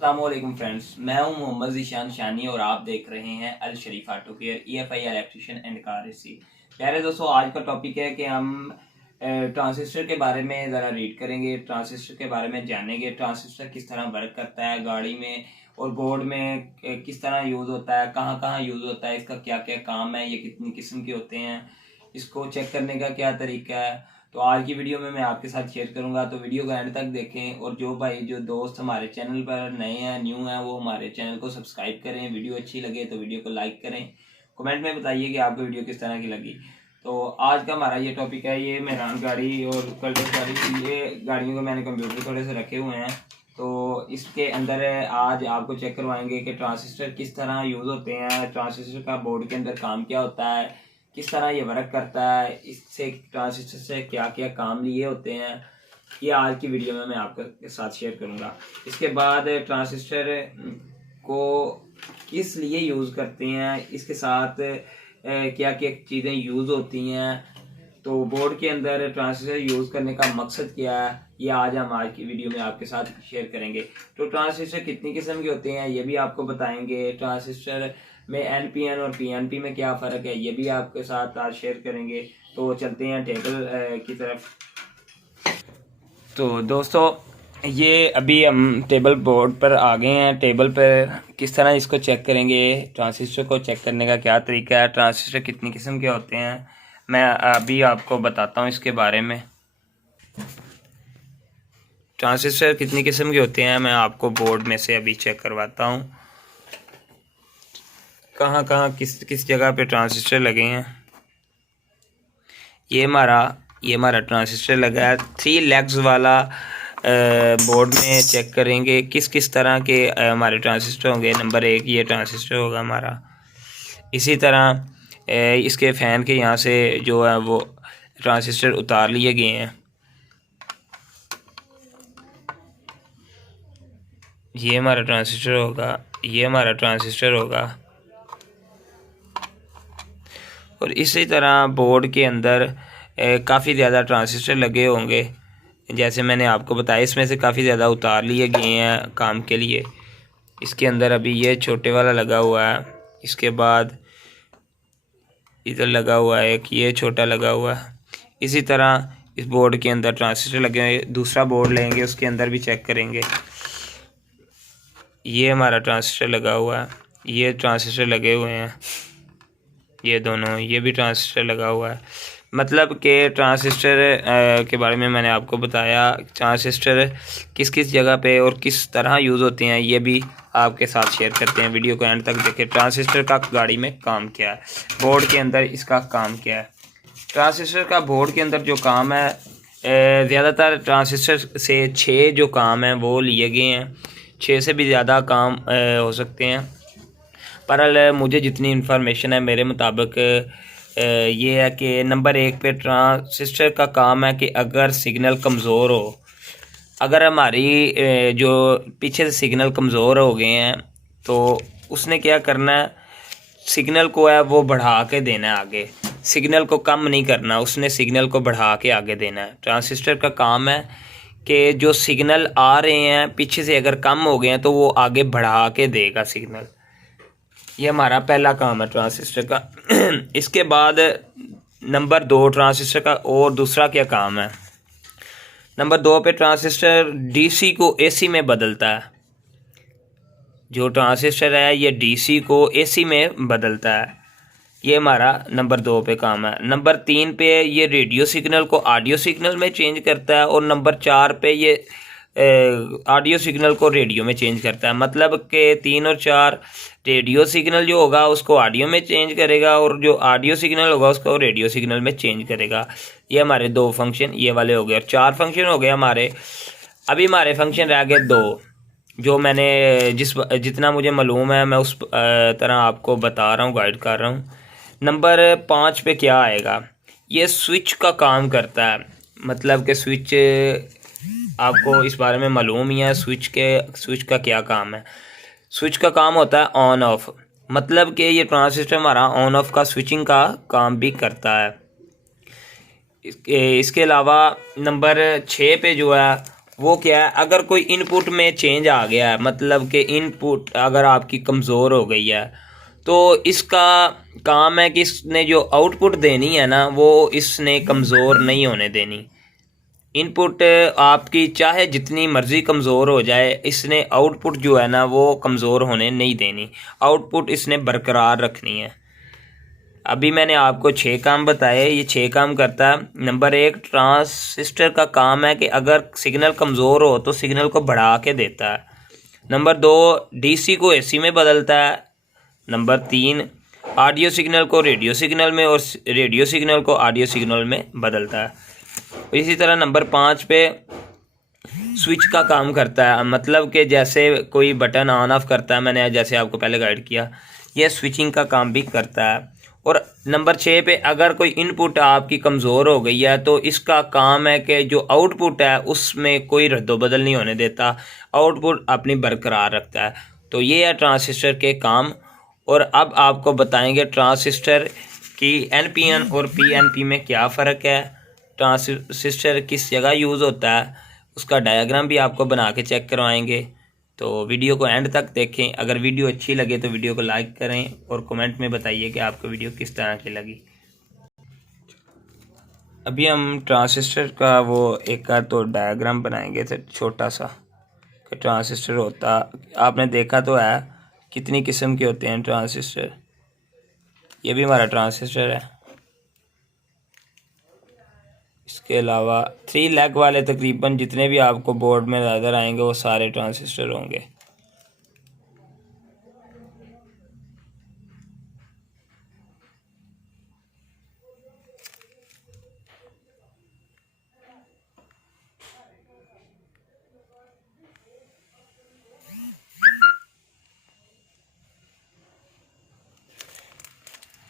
अस्सलामुअलैकुम फ्रेंड्स, मैं हूं मोहम्मद ज़ीशान शानी और आप देख रहे हैं Al Sharif auto care EFI electrician and car AC. प्यारे दोस्तों, आज का टॉपिक है कि हम ट्रांजिस्टर के बारे में ज़रा रीड करेंगे, ट्रांजिस्टर के बारे में जानेंगे, ट्रांजिस्टर किस तरह वर्क करता है गाड़ी में और बोर्ड में, किस तरह यूज़ होता है, कहाँ कहाँ यूज़ होता है, इसका क्या क्या काम है, ये कितनी किस्म के होते हैं, इसको चेक करने का क्या तरीका है। तो आज की वीडियो में मैं आपके साथ शेयर करूंगा, तो वीडियो को एंड तक देखें। और जो दोस्त हमारे चैनल पर नए हैं, न्यू हैं, वो हमारे चैनल को सब्सक्राइब करें। वीडियो अच्छी लगे तो वीडियो को लाइक करें। कमेंट में बताइए कि आपको वीडियो किस तरह की लगी। तो आज का हमारा ये टॉपिक है, ये मेहरान गाड़ी और कल्टस गाड़ी, ये गाड़ियों को मैंने कंप्यूटर थोड़े से रखे हुए हैं। तो इसके अंदर आज आपको चेक करवाएंगे कि ट्रांजिस्टर किस तरह यूज़ होते हैं, ट्रांजिस्टर का बोर्ड के अंदर काम क्या होता है, किस तरह ये वर्क करता है, इससे ट्रांजिस्टर से क्या क्या काम लिए होते हैं, ये आज की वीडियो में मैं आपके साथ शेयर करूंगा। इसके बाद ट्रांजिस्टर को किस लिए यूज़ करते हैं, इसके साथ क्या क्या चीज़ें यूज़ होती हैं, तो बोर्ड के अंदर ट्रांजिस्टर यूज़ करने का मकसद क्या है, ये आज हम आज की वीडियो में आपके साथ शेयर करेंगे। तो ट्रांजिस्टर कितनी किस्म के होते हैं ये भी आपको बताएंगे। ट्रांजिस्टर में NPN और PNP में क्या फ़र्क है ये भी आपके साथ आज शेयर करेंगे। तो चलते हैं टेबल की तरफ। तो दोस्तों, ये अभी हम टेबल बोर्ड पर आ गए हैं। टेबल पर किस तरह इसको चेक करेंगे, ट्रांजिस्टर को चेक करने का क्या तरीका है, ट्रांजिस्टर कितनी किस्म के होते हैं, मैं अभी आपको बताता हूँ इसके बारे में। ट्रांजिस्टर कितनी किस्म के होते हैं मैं आपको बोर्ड में से अभी चेक करवाता हूँ, कहाँ कहाँ किस किस जगह पे ट्रांजिस्टर लगे हैं। ये हमारा ट्रांजिस्टर लगा है 3 लेग्स वाला। बोर्ड में चेक करेंगे किस किस तरह के हमारे ट्रांजिस्टर होंगे। नंबर 1 ये ट्रांजिस्टर होगा हमारा। इसी तरह इसके फ़ैन के यहाँ से जो है वो ट्रांजिस्टर उतार लिए गए हैं। ये हमारा ट्रांजिस्टर होगा, ये हमारा ट्रांजिस्टर होगा। और इसी तरह बोर्ड के अंदर काफ़ी ज़्यादा ट्रांजिस्टर लगे होंगे, जैसे मैंने आपको बताया। इसमें से काफ़ी ज़्यादा उतार लिए गए हैं काम के लिए। इसके अंदर अभी ये छोटे वाला लगा हुआ है, इसके बाद इधर लगा हुआ है एक, ये छोटा लगा हुआ है। इसी तरह इस बोर्ड के अंदर ट्रांजिस्टर लगे हुए। दूसरा बोर्ड लेंगे, उसके अंदर भी चेक करेंगे। ये हमारा ट्रांजिस्टर लगा हुआ है, ये ट्रांजिस्टर लगे हुए हैं, ये दोनों, ये भी ट्रांजिस्टर लगा हुआ है। मतलब कि ट्रांजिस्टर के बारे में मैंने आपको बताया, ट्रांजिस्टर किस किस जगह पे और किस तरह यूज़ होते हैं ये भी आपके साथ शेयर करते हैं। वीडियो को एंड तक देखें। ट्रांजिस्टर का गाड़ी में काम क्या है, बोर्ड के अंदर इसका काम क्या है। ट्रांजिस्टर का बोर्ड के अंदर जो काम है, ज़्यादातर ट्रांजिस्टर से 6 जो काम हैं वो लिए गए हैं। 6 से भी ज़्यादा काम हो सकते हैं, पर मुझे जितनी इन्फॉर्मेशन है मेरे मुताबिक ये है कि नंबर 1 पे ट्रांजिस्टर का काम है कि अगर सिग्नल कमज़ोर हो, अगर हमारी जो पीछे से सिग्नल कमज़ोर हो गए हैं तो उसने क्या करना है, सिग्नल को है वो बढ़ा के देना है आगे, सिग्नल को कम नहीं करना, उसने सिग्नल को बढ़ा के आगे देना है। ट्रांजिस्टर का काम है कि जो सिग्नल आ रहे हैं पीछे से अगर कम हो गए हैं तो वो आगे बढ़ा के देगा सिग्नल। ये हमारा पहला काम है ट्रांजिस्टर का। इसके बाद नंबर 2 ट्रांजिस्टर का और दूसरा क्या काम है। नंबर 2 पे ट्रांजिस्टर DC को AC में बदलता है। जो ट्रांजिस्टर है ये DC को AC में बदलता है। ये हमारा नंबर 2 पे काम है। नंबर 3 पे ये रेडियो सिग्नल को ऑडियो सिग्नल में चेंज करता है। और नंबर 4 पे ये ऑडियो सिग्नल को रेडियो में चेंज करता है। मतलब कि 3 और 4, रेडियो सिग्नल जो होगा उसको ऑडियो में चेंज करेगा और जो ऑडियो सिग्नल होगा उसको रेडियो सिग्नल में चेंज करेगा। ये हमारे 2 फंक्शन ये वाले हो गए और 4 फंक्शन हो गए हमारे। अभी हमारे फंक्शन रह गए 2, जो मैंने जितना मुझे मालूम है मैं उस तरह आपको बता रहा हूँ, गाइड कर रहा हूँ। नंबर 5 पे क्या आएगा, ये स्विच का काम करता है। मतलब कि स्विच आपको इस बारे में मालूम ही है, स्विच का क्या काम है। स्विच का काम होता है ऑन ऑफ, मतलब कि ये ट्रांजिस्टर हमारा ऑन ऑफ का स्विचिंग का काम भी करता है। इसके अलावा नंबर 6 पे जो है वो क्या है, अगर कोई इनपुट में चेंज आ गया है, मतलब कि इनपुट अगर आपकी कमज़ोर हो गई है, तो इसका काम है कि इसने जो आउटपुट देनी है ना, वो इसने कमज़ोर नहीं होने देनी। इनपुट आपकी चाहे जितनी मर्ज़ी कमज़ोर हो जाए, इसने आउटपुट जो है ना वो कमज़ोर होने नहीं देनी, आउटपुट इसने बरकरार रखनी है। अभी मैंने आपको 6 काम बताए, ये 6 काम करता है। नंबर 1, ट्रांसिस्टर का काम है कि अगर सिग्नल कमज़ोर हो तो सिग्नल को बढ़ा के देता है। नंबर 2, डीसी को एसी में बदलता है। नंबर 3, ऑडियो सिग्नल को रेडियो सिग्नल में और रेडियो सिग्नल को ऑडियो सिग्नल में बदलता है। इसी तरह नंबर 5 पे स्विच का काम करता है, मतलब कि जैसे कोई बटन ऑन ऑफ करता है, मैंने जैसे आपको पहले गाइड किया, यह स्विचिंग का काम भी करता है। और नंबर 6 पे अगर कोई इनपुट आपकी कमज़ोर हो गई है तो इसका काम है कि जो आउटपुट है उसमें कोई रद्दोबदल नहीं होने देता, आउटपुट अपनी बरकरार रखता है। तो ये है ट्रांसिस्टर के काम। और अब आपको बताएंगे ट्रांसिस्टर की एनपीएन और पीएनपी में क्या फ़र्क है, ट्रांसिस्टर किस जगह यूज़ होता है, उसका डायग्राम भी आपको बना के चेक करवाएंगे। तो वीडियो को एंड तक देखें। अगर वीडियो अच्छी लगे तो वीडियो को लाइक करें और कमेंट में बताइए कि आपको वीडियो किस तरह की लगी। अभी हम ट्रांसिस्टर का वो एक का तो डायग्राम बनाएंगे, तो छोटा सा कि ट्रांसिस्टर होता, आपने देखा तो है कितनी किस्म के होते हैं ट्रांसिस्टर। ये भी हमारा ट्रांसिस्टर है। इसके अलावा 3 लेग वाले तकरीबन जितने भी आपको बोर्ड में नज़र आएंगे वो सारे ट्रांसिस्टर होंगे।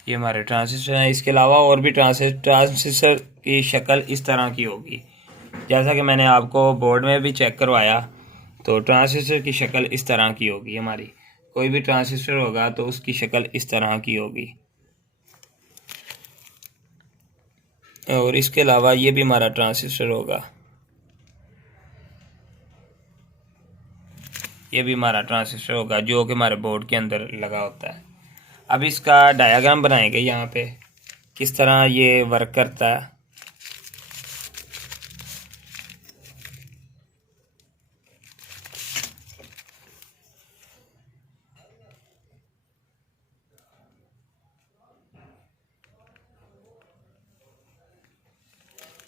ये हमारे ट्रांसिस्टर हैं। इसके अलावा और भी ट्रांसिस्टर की शक्ल इस तरह की होगी, जैसा कि मैंने आपको बोर्ड में भी चेक करवाया। तो ट्रांसिस्टर की शक्ल इस तरह की होगी हमारी, कोई भी ट्रांसिस्टर होगा तो उसकी शक्ल इस तरह की होगी। और इसके अलावा ये भी हमारा ट्रांसिस्टर होगा, ये भी हमारा ट्रांसिस्टर होगा जो कि हमारे बोर्ड के अंदर लगा होता है। अब इसका डायग्राम बनाएंगे यहाँ पे किस तरह ये वर्क करता है।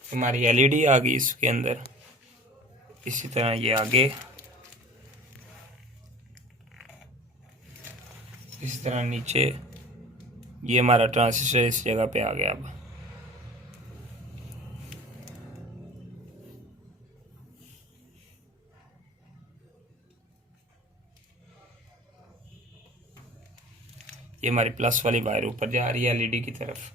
हमारी एलईडी आ गई इसके अंदर, इसी तरह ये आगे, इसी तरह नीचे। ये हमारा ट्रांसिस्टर इस जगह पे आ गया। अब ये हमारी प्लस वाली वायर ऊपर जा रही है एलईडी की तरफ।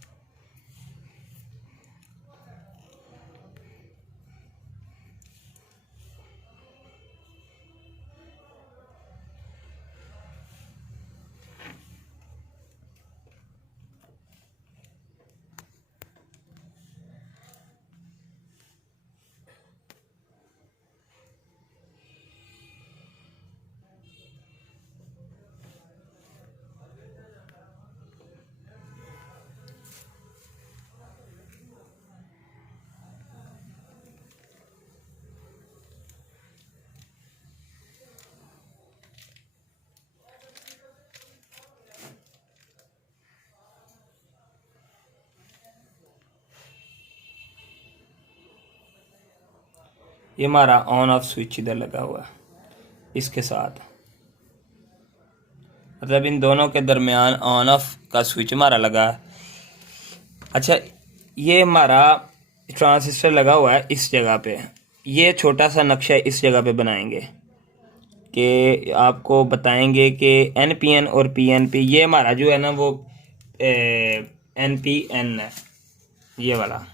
ये हमारा ऑन ऑफ स्विच इधर लगा हुआ है इसके साथ, मतलब इन दोनों के दरमियान ऑन ऑफ का स्विच हमारा लगा है। अच्छा, ये हमारा ट्रांसिस्टर लगा हुआ है इस जगह पे। ये छोटा सा नक्शा इस जगह पे बनाएंगे कि आपको बताएंगे कि एनपीएन और पीएनपी, ये हमारा जो है ना वो एनपीएन है, ये वाला।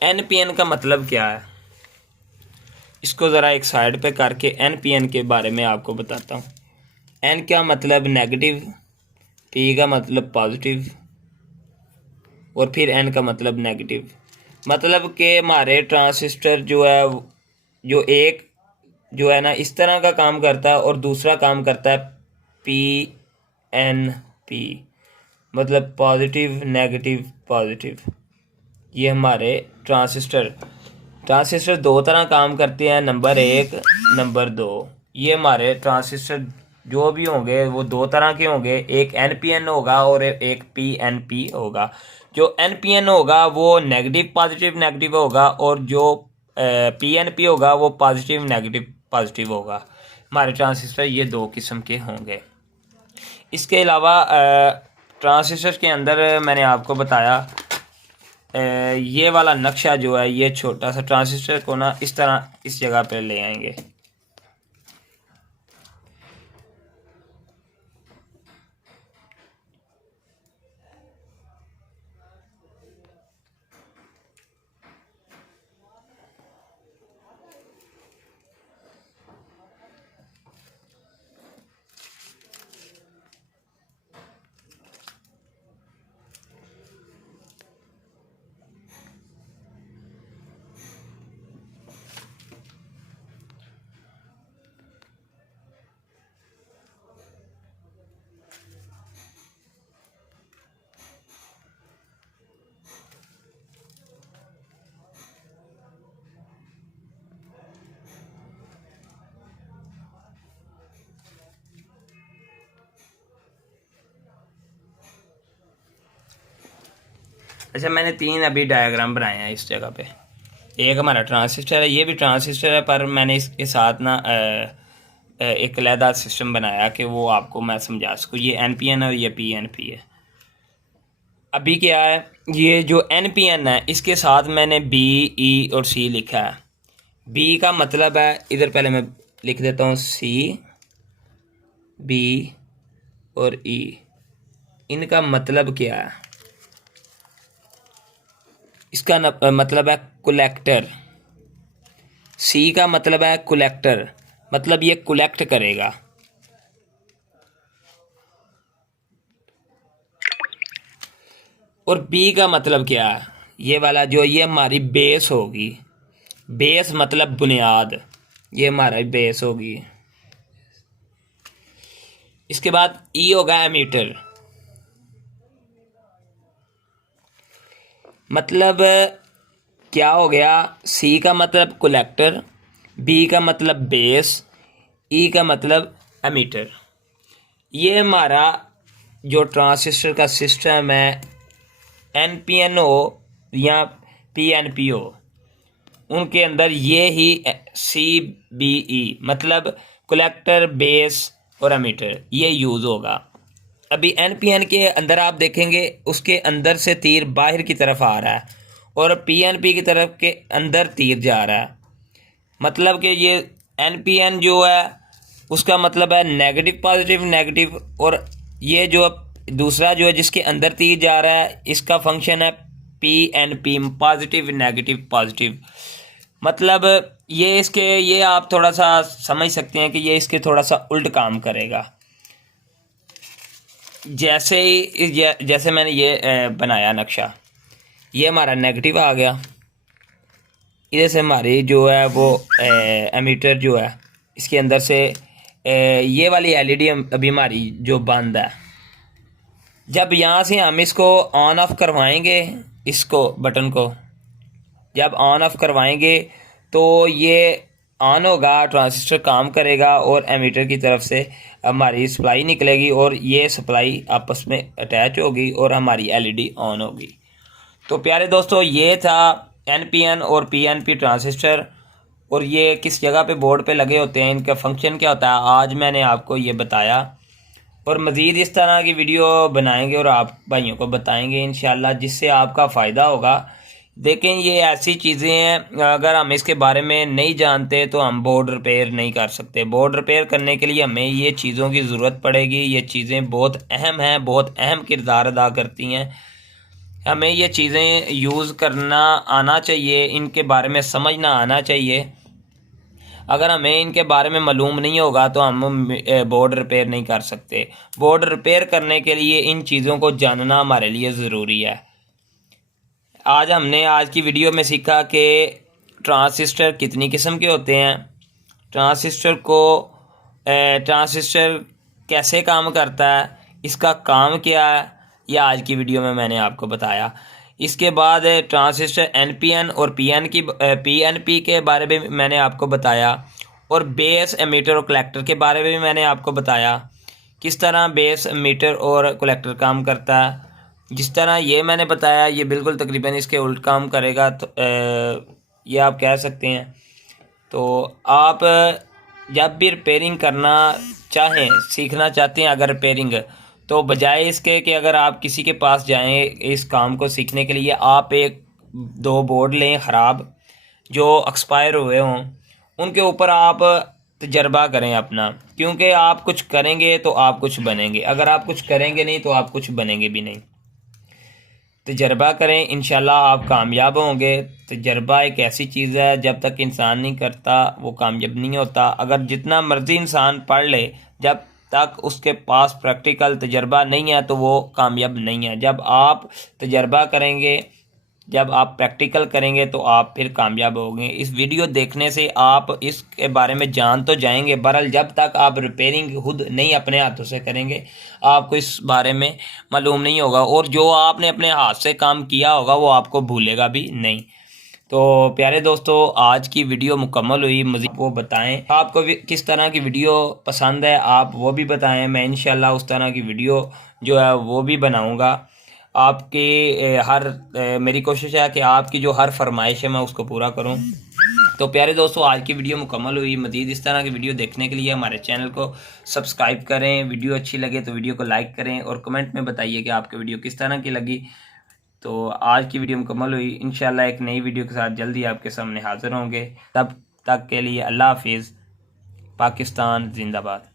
एनपीएन का मतलब क्या है, इसको ज़रा एक साइड पे करके NPN के बारे में आपको बताता हूँ। N का मतलब नेगेटिव, P का मतलब पॉजिटिव और फिर N का मतलब नेगेटिव। मतलब कि हमारे ट्रांजिस्टर जो है, जो एक जो है ना इस तरह का काम करता है और दूसरा काम करता है PNP, मतलब पॉजिटिव नेगेटिव पॉजिटिव। ये हमारे ट्रांजिस्टर दो तरह काम करते हैं, नंबर एक, नंबर दो। ये हमारे ट्रांजिस्टर जो भी होंगे वो दो तरह के होंगे, एक NPN होगा और एक PNP होगा। जो NPN होगा वो नेगेटिव पॉजिटिव नेगेटिव होगा और जो PNP होगा वो पॉजिटिव नेगेटिव पॉजिटिव होगा। हमारे ट्रांजिस्टर ये दो किस्म के होंगे। इसके अलावा ट्रांजिस्टर के अंदर मैंने आपको बताया ये वाला नक्शा जो है, ये छोटा सा ट्रांजिस्टर को ना इस तरह इस जगह पे ले आएंगे। अच्छा, मैंने तीन अभी डायग्राम बनाए हैं इस जगह पे। एक हमारा ट्रांजिस्टर है, ये भी ट्रांजिस्टर है, पर मैंने इसके साथ ना एक अलहदा सिस्टम बनाया कि वो आपको मैं समझा सकूँ। ये NPN है और ये PNP है। अभी क्या है, ये जो NPN है इसके साथ मैंने B, E और C लिखा है। B का मतलब है, इधर पहले मैं लिख देता हूँ C, B और E। इनका मतलब क्या है? इसका मतलब है कलेक्टर। C का मतलब है कलेक्टर, मतलब ये कलेक्ट करेगा। और B का मतलब क्या है? ये वाला जो ये हमारी बेस होगी। बेस मतलब बुनियाद, ये हमारा बेस होगी। इसके बाद E होगा एमीटर, मतलब क्या हो गया? C का मतलब कलेक्टर, B का मतलब बेस, E का मतलब एमीटर। ये हमारा जो ट्रांजिस्टर का सिस्टम है, NPN हो या PNP हो, उनके अंदर ये ही CBE मतलब कलेक्टर, बेस और एमीटर ये यूज़ होगा। अभी NPN के अंदर आप देखेंगे उसके अंदर से तीर बाहर की तरफ आ रहा है और PNP की तरफ के अंदर तीर जा रहा है। मतलब कि ये NPN जो है उसका मतलब है नेगेटिव पॉजिटिव नेगेटिव, और ये जो दूसरा जो है जिसके अंदर तीर जा रहा है इसका फंक्शन है PNP, पॉजिटिव नेगेटिव पॉजिटिव। मतलब ये आप थोड़ा सा समझ सकते हैं कि ये इसके थोड़ा सा उल्ट काम करेगा। जैसे मैंने ये बनाया नक्शा, ये हमारा नेगेटिव आ गया, इधर से हमारी जो है वो एमीटर जो है इसके अंदर से ये वाली LED अभी हमारी जो बंद है। जब यहाँ से हम इसको ऑन ऑफ करवाएंगे, इसको बटन को जब ऑन ऑफ करवाएंगे तो ये ऑन होगा, ट्रांजिस्टर काम करेगा और एमीटर की तरफ से हमारी सप्लाई निकलेगी और ये सप्लाई आपस में अटैच होगी और हमारी LED ऑन होगी। तो प्यारे दोस्तों, ये था NPN और PNP ट्रांजिस्टर, और ये किस जगह पे बोर्ड पे लगे होते हैं, इनका फंक्शन क्या होता है, आज मैंने आपको ये बताया। और मज़ीद इस तरह की वीडियो बनाएंगे और आप भाइयों को बताएंगे इंशाल्लाह, जिससे आपका फ़ायदा होगा। देखें, ये ऐसी चीज़ें हैं, अगर हम इसके बारे में नहीं जानते तो हम बोर्ड रिपेयर नहीं कर सकते। बोर्ड रिपेयर करने के लिए हमें ये चीज़ों की ज़रूरत पड़ेगी। ये चीज़ें बहुत अहम हैं, बहुत अहम किरदार अदा करती हैं। हमें ये चीज़ें यूज़ करना आना चाहिए, इनके बारे में समझना आना चाहिए। अगर हमें इनके बारे में मालूम नहीं होगा तो हम बोर्ड रिपेयर नहीं कर सकते। बोर्ड रिपेयर करने के लिए इन चीज़ों को जानना हमारे लिए ज़रूरी है। आज की वीडियो में सीखा कि ट्रांजिस्टर कितनी किस्म के होते हैं, ट्रांजिस्टर कैसे काम करता है, इसका काम क्या है, यह आज की वीडियो में मैंने आपको बताया। इसके बाद ट्रांजिस्टर एनपीएन और पीएनपी के बारे में मैंने आपको बताया, और बेस एमीटर और कलेक्टर के बारे में भी मैंने आपको बताया किस तरह बेस एमीटर और कलेक्टर काम करता है। जिस तरह ये मैंने बताया ये बिल्कुल तकरीबन इसके उल्ट काम करेगा, तो ये आप कह सकते हैं। तो आप जब भी रिपेयरिंग करना चाहें, सीखना चाहते हैं अगर रिपेयरिंग, तो बजाय इसके कि अगर आप किसी के पास जाएं इस काम को सीखने के लिए, आप एक दो बोर्ड लें ख़राब जो एक्सपायर हुए हों, उनके ऊपर आप तजर्बा करें अपना, क्योंकि आप कुछ करेंगे तो आप कुछ बनेंगे, अगर आप कुछ करेंगे नहीं तो आप कुछ बनेंगे भी नहीं। तजर्बा करें, इंशाल्लाह आप कामयाब होंगे। तजर्बा एक ऐसी चीज़ है जब तक इंसान नहीं करता वो कामयाब नहीं होता। अगर जितना मर्जी इंसान पढ़ ले, जब तक उसके पास प्रैक्टिकल तजर्बा नहीं है तो वो कामयाब नहीं है। जब आप तजर्बा करेंगे, जब आप प्रैक्टिकल करेंगे तो आप फिर कामयाब होंगे। इस वीडियो देखने से आप इसके बारे में जान तो जाएंगे, बहरहाल जब तक आप रिपेयरिंग खुद नहीं अपने हाथों से करेंगे आपको इस बारे में मालूम नहीं होगा, और जो आपने अपने हाथ से काम किया होगा वो आपको भूलेगा भी नहीं। तो प्यारे दोस्तों, आज की वीडियो मुकम्मल हुई। मज़ीद वो बताएं आपको किस तरह की वीडियो पसंद है, आप वो भी बताएं। मैं इंशाल्लाह उस तरह की वीडियो जो है वो भी बनाऊँगा। मेरी कोशिश है कि आपकी जो हर फरमाइश है मैं उसको पूरा करूं। तो प्यारे दोस्तों, आज की वीडियो मुकम्मल हुई। मज़ीद इस तरह की वीडियो देखने के लिए हमारे चैनल को सब्सक्राइब करें। वीडियो अच्छी लगे तो वीडियो को लाइक करें और कमेंट में बताइए कि आपकी वीडियो किस तरह की लगी। तो आज की वीडियो मुकम्मल हुई। इंशाल्लाह एक नई वीडियो के साथ जल्दी आपके सामने हाज़िर होंगे। तब तक के लिए अल्लाह हाफिज़। पाकिस्तान जिंदाबाद।